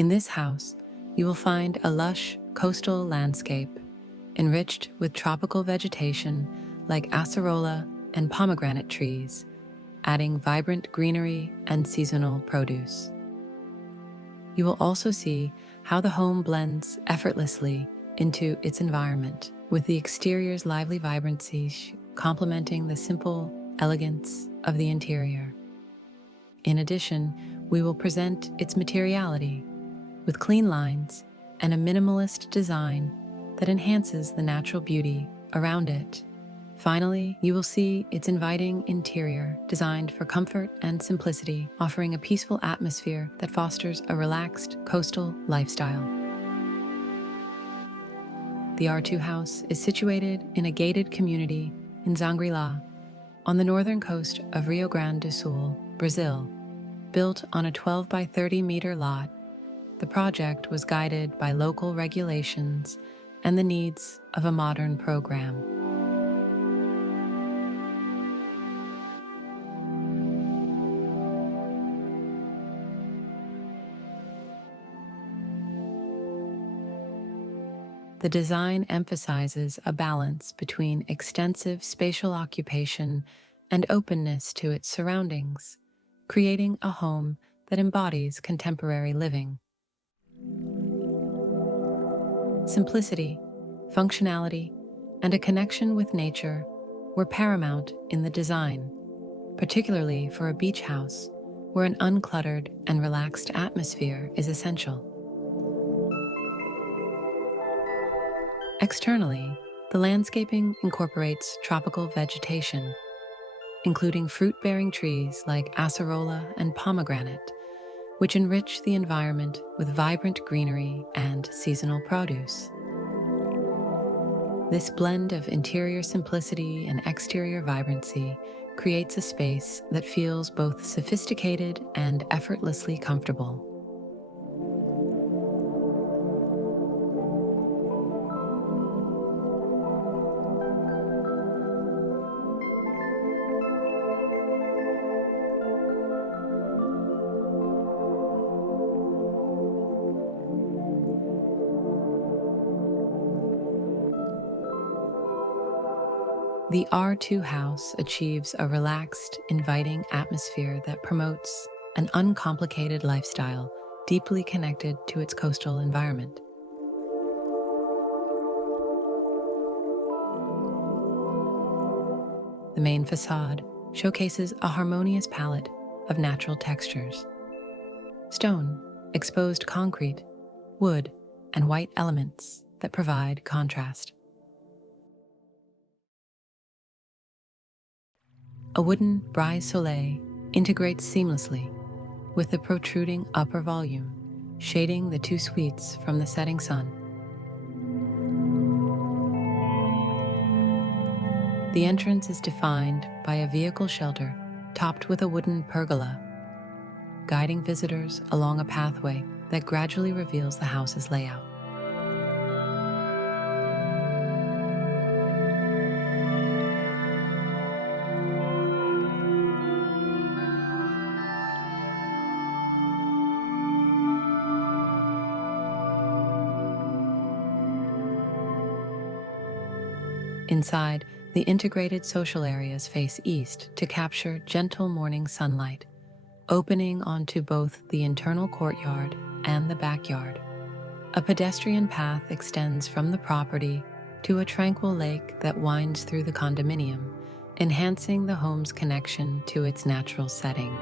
In this house, you will find a lush coastal landscape enriched with tropical vegetation like acerola and pomegranate trees, adding vibrant greenery and seasonal produce. You will also see how the home blends effortlessly into its environment, with the exterior's lively vibrancy complementing the simple elegance of the interior. In addition, we will present its materiality with clean lines and a minimalist design that enhances the natural beauty around it. Finally, you will see its inviting interior designed for comfort and simplicity, offering a peaceful atmosphere that fosters a relaxed coastal lifestyle. The R2 house is situated in a gated community in Xangri-lá, on the northern coast of Rio Grande do Sul, Brazil. Built on a 12 by 30 meter lot, the project was guided by local regulations and the needs of a modern program. The design emphasizes a balance between extensive spatial occupation and openness to its surroundings, creating a home that embodies contemporary living. Simplicity, functionality, and a connection with nature were paramount in the design, particularly for a beach house where an uncluttered and relaxed atmosphere is essential. Externally, the landscaping incorporates tropical vegetation, including fruit-bearing trees like acerola and pomegranate, which enrich the environment with vibrant greenery and seasonal produce. This blend of interior simplicity and exterior vibrancy creates a space that feels both sophisticated and effortlessly comfortable. The R2 house achieves a relaxed, inviting atmosphere that promotes an uncomplicated lifestyle deeply connected to its coastal environment. The main facade showcases a harmonious palette of natural textures: stone, exposed concrete, wood, and white elements that provide contrast. A wooden brise-soleil integrates seamlessly with the protruding upper volume, shading the two suites from the setting sun. The entrance is defined by a vehicle shelter topped with a wooden pergola, guiding visitors along a pathway that gradually reveals the house's layout. Inside, the integrated social areas face east to capture gentle morning sunlight, opening onto both the internal courtyard and the backyard. A pedestrian path extends from the property to a tranquil lake that winds through the condominium, enhancing the home's connection to its natural setting.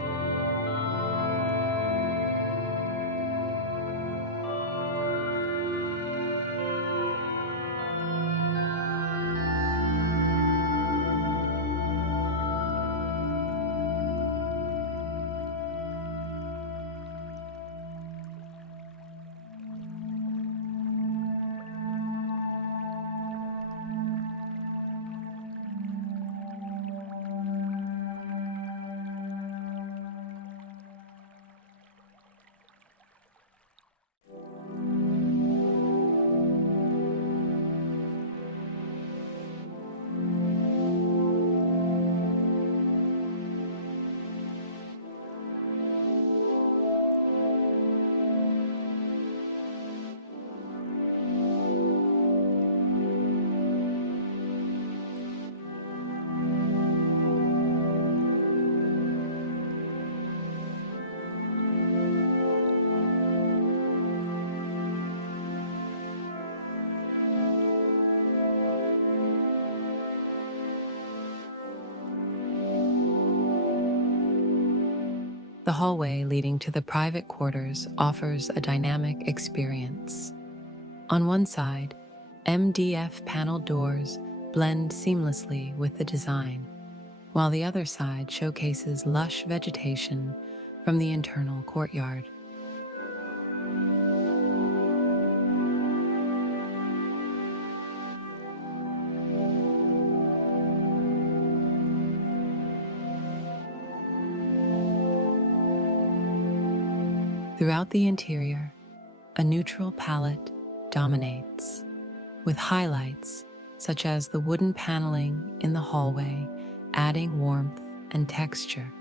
The hallway leading to the private quarters offers a dynamic experience. On one side, MDF paneled doors blend seamlessly with the design, while the other side showcases lush vegetation from the internal courtyard. Throughout the interior, a neutral palette dominates, with highlights such as the wooden paneling in the hallway adding warmth and texture.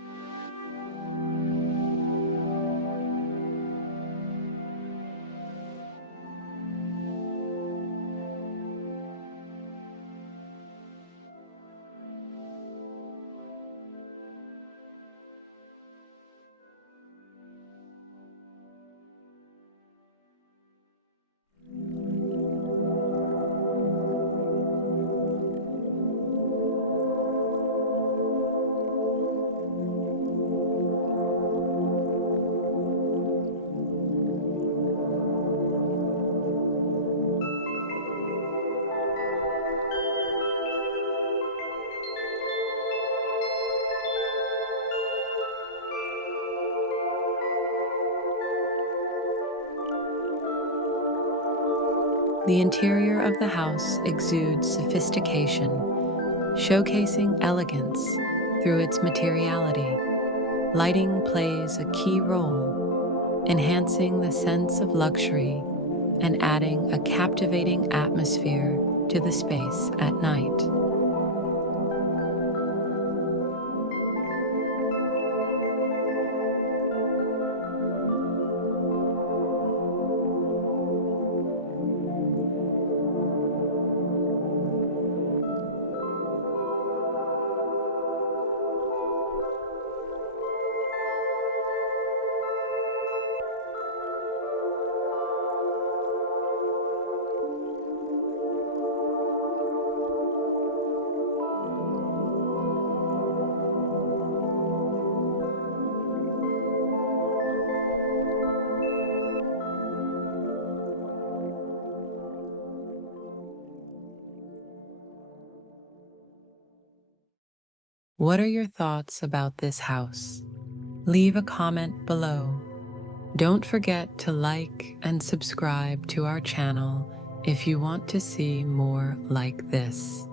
The interior of the house exudes sophistication, showcasing elegance through its materiality. Lighting plays a key role, enhancing the sense of luxury and adding a captivating atmosphere to the space at night. What are your thoughts about this house? Leave a comment below. Don't forget to like and subscribe to our channel if you want to see more like this.